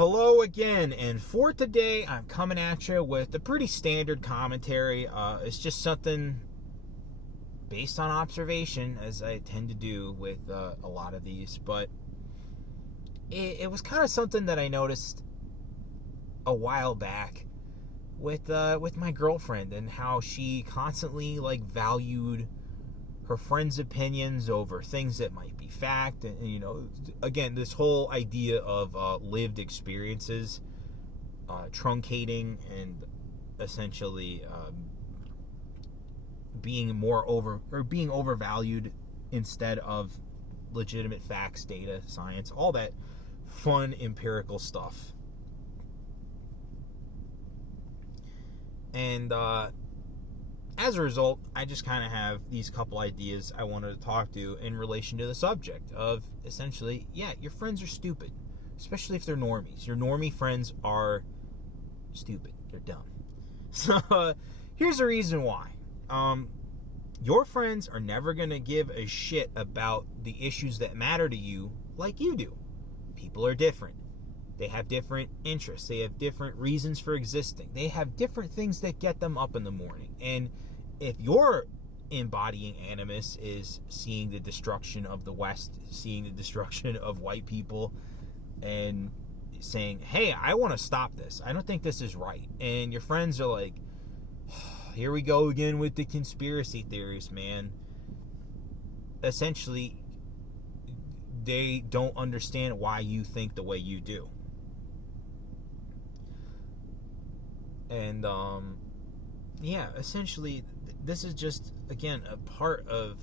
Hello again, and for today, I'm coming at you with a pretty standard commentary. It's just something based on observation, as I tend to do with a lot of these, but it was kind of something that I noticed a while back with my girlfriend, and how she constantly valued her friends' opinions over things that might be fact. And again, this whole idea of lived experiences truncating and essentially being overvalued instead of legitimate facts, data, science, all that fun empirical stuff. And as a result, I just kind of have these couple ideas I wanted to talk to in relation to the subject of essentially, your friends are stupid, especially if they're normies. Your normie friends are stupid. They're dumb. So here's the reason why. Your friends are never going to give a shit about the issues that matter to you like you do. People are different. They have different interests. They have different reasons for existing. They have different things that get them up in the morning. And if your embodying animus is seeing the destruction of the West, seeing the destruction of white people, and saying, hey, I want to stop this. I don't think this is right. And your friends are like, here we go again with the conspiracy theories, man. Essentially, they don't understand why you think the way you do. And, essentially, this is just, again, a part of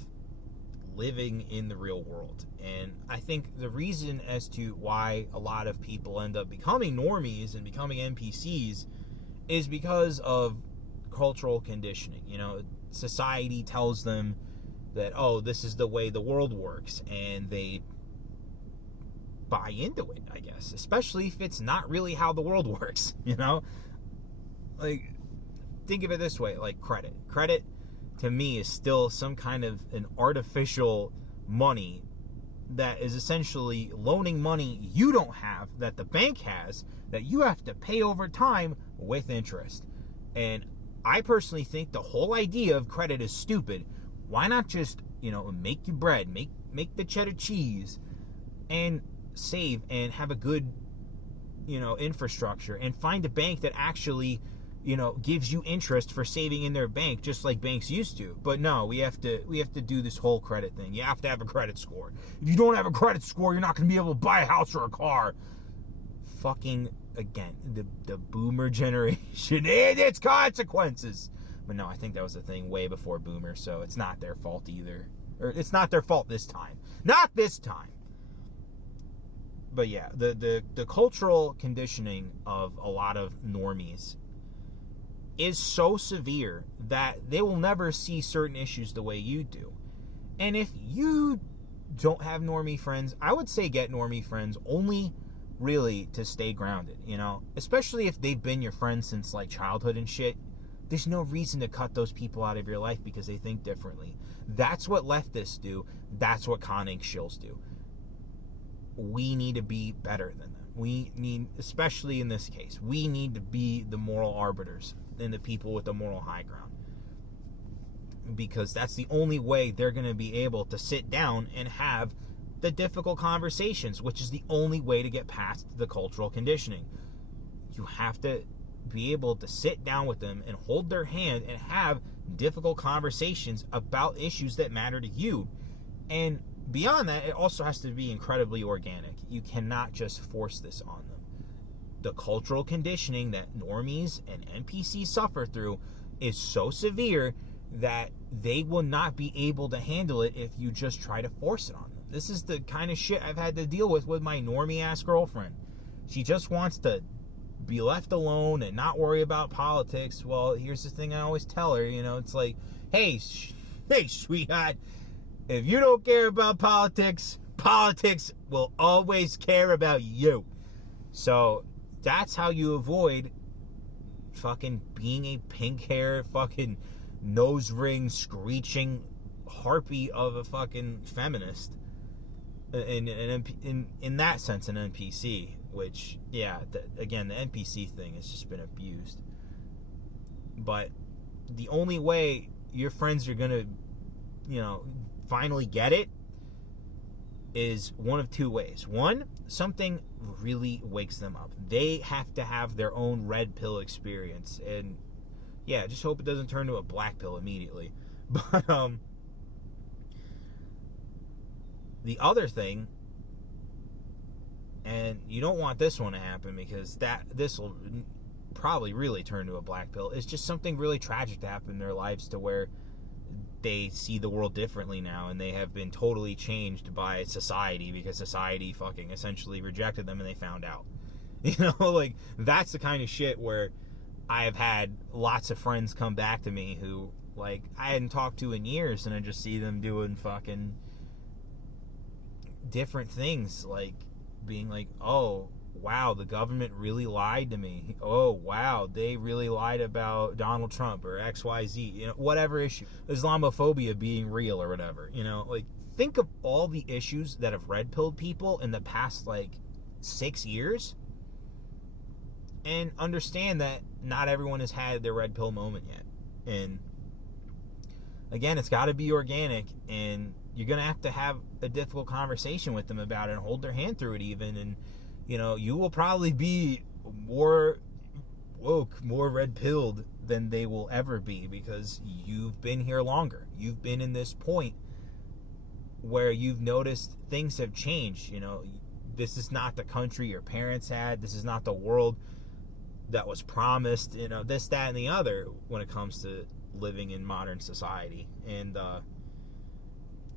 living in the real world. And I think the reason as to why a lot of people end up becoming normies and becoming NPCs is because of cultural conditioning. Society tells them that, oh, this is the way the world works, and they buy into it, I guess, especially if it's not really how the world works, think of it this way, like credit. Credit, to me, is still some kind of an artificial money that is essentially loaning money you don't have, that the bank has, that you have to pay over time with interest. And I personally think the whole idea of credit is stupid. Why not just, make your bread, make the cheddar cheese, and save and have a good, infrastructure, and find a bank that actually gives you interest for saving in their bank, just like banks used to. But no, we have to do this whole credit thing. You have to have a credit score. If you don't have a credit score, you're not going to be able to buy a house or a car. Fucking, again, the boomer generation and its consequences. But no, I think that was a thing way before boomer, so it's not their fault either. Or it's not their fault this time. Not this time. But yeah, the cultural conditioning of a lot of normies is so severe that they will never see certain issues the way you do. And if you don't have normie friends, I would say get normie friends only really to stay grounded, especially if they've been your friends since childhood and shit. There's no reason to cut those people out of your life because they think differently. That's what leftists do. That's what conning shills do. We need to be better than them. We need, especially in this case, we need to be the moral arbiters and the people with the moral high ground. Because that's the only way they're going to be able to sit down and have the difficult conversations, which is the only way to get past the cultural conditioning. You have to be able to sit down with them and hold their hand and have difficult conversations about issues that matter to you. And beyond that, it also has to be incredibly organic. You cannot just force this on them. The cultural conditioning that normies and NPCs suffer through is so severe that they will not be able to handle it if you just try to force it on them. This is the kind of shit I've had to deal with my normie-ass girlfriend. She just wants to be left alone and not worry about politics. Well, here's the thing I always tell her, it's like, hey, sweetheart, if you don't care about politics, politics will always care about you. So that's how you avoid fucking being a pink hair, fucking nose ring, screeching harpy of a fucking feminist. in that sense an NPC, which again, the NPC thing has just been abused. But the only way your friends are gonna, finally get it is one of two ways. One, something really wakes them up. They have to have their own red pill experience, and just hope it doesn't turn to a black pill immediately. But the other thing, and you don't want this one to happen because this will probably really turn to a black pill, is just something really tragic to happen in their lives to where they see the world differently now, and they have been totally changed by society because society fucking essentially rejected them and they found out. Like, that's the kind of shit where I have had lots of friends come back to me who, like, I hadn't talked to in years, and I just see them doing fucking different things, like being like, oh wow, the government really lied to me. Oh wow, they really lied about Donald Trump or XYZ, whatever issue, Islamophobia being real or whatever. Like, think of all the issues that have red pilled people in the past like 6 years, and understand that not everyone has had their red pill moment yet. And again, it's got to be organic, and you're going to have a difficult conversation with them about it and hold their hand through it even. And, you will probably be more woke, more red-pilled than they will ever be because you've been here longer. You've been in this point where you've noticed things have changed. This is not the country your parents had. This is not the world that was promised, this, that, and the other when it comes to living in modern society. And,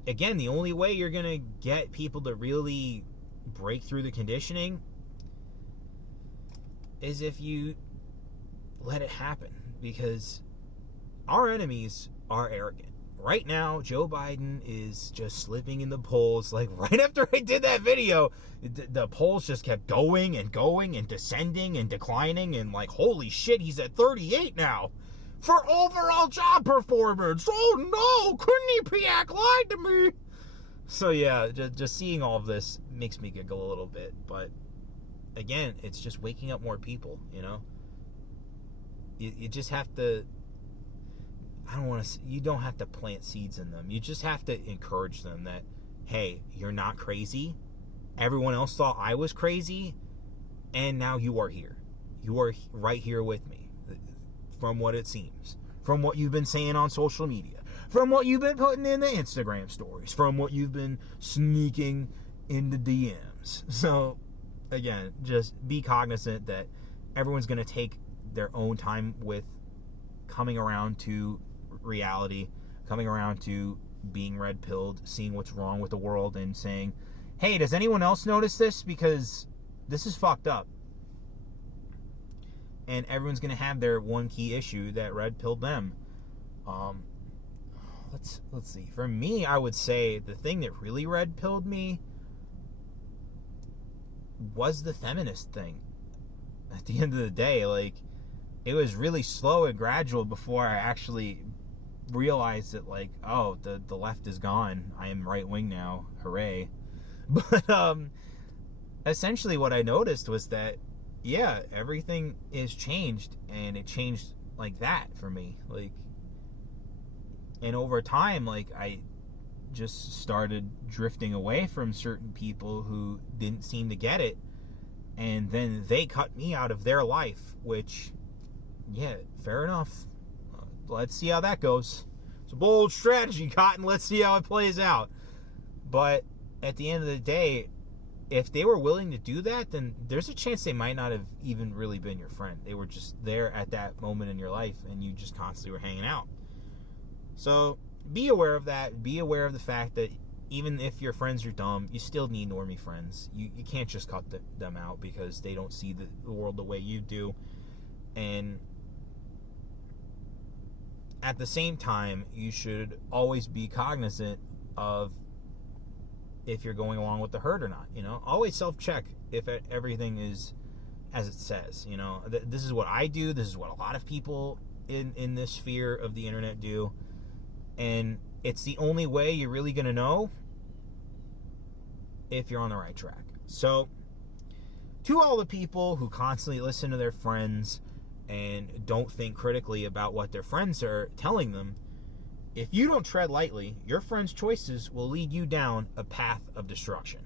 again, the only way you're going to get people to really break through the conditioning is if you let it happen, because our enemies are arrogant. Right now, Joe Biden is just slipping in the polls. Like, right after I did that video, the polls just kept going and going and descending and declining, and like, holy shit, he's at 38 now for overall job performance. Oh no, Quinnipiac lied to me. So yeah, just seeing all of this makes me giggle a little bit. But again, it's just waking up more people, You just have to, you don't have to plant seeds in them. You just have to encourage them that, hey, you're not crazy. Everyone else thought I was crazy, and now you are here. You are right here with me, from what it seems, from what you've been saying on social media, from what you've been putting in the Instagram stories, from what you've been sneaking in the DMs. So, again, just be cognizant that everyone's going to take their own time with coming around to reality, coming around to being red-pilled, seeing what's wrong with the world, and saying, hey, does anyone else notice this? Because this is fucked up. And everyone's going to have their one key issue that red-pilled them. Let's see. For me, I would say the thing that really red-pilled me was the feminist thing. At the end of the day, like, it was really slow and gradual before I actually realized that, like, oh, the left is gone. I am right-wing now. Hooray. But essentially what I noticed was that, yeah, everything is changed, and it changed like that for me. Like, and over time, like, I just started drifting away from certain people who didn't seem to get it, and then they cut me out of their life, which, yeah, fair enough. Let's see how that goes. It's a bold strategy, Cotton. Let's see how it plays out. But at the end of the day, if they were willing to do that, then there's a chance they might not have even really been your friend. They were just there at that moment in your life, and you just constantly were hanging out. So be aware of that. Be aware of the fact that even if your friends are dumb, you still need normie friends. You can't just cut them out because they don't see the world the way you do. And at the same time, you should always be cognizant of if you're going along with the herd or not. Always self-check if everything is as it says. This is what I do. This is what a lot of people in this sphere of the internet do. And it's the only way you're really going to know if you're on the right track. So, to all the people who constantly listen to their friends and don't think critically about what their friends are telling them, if you don't tread lightly, your friends' choices will lead you down a path of destruction.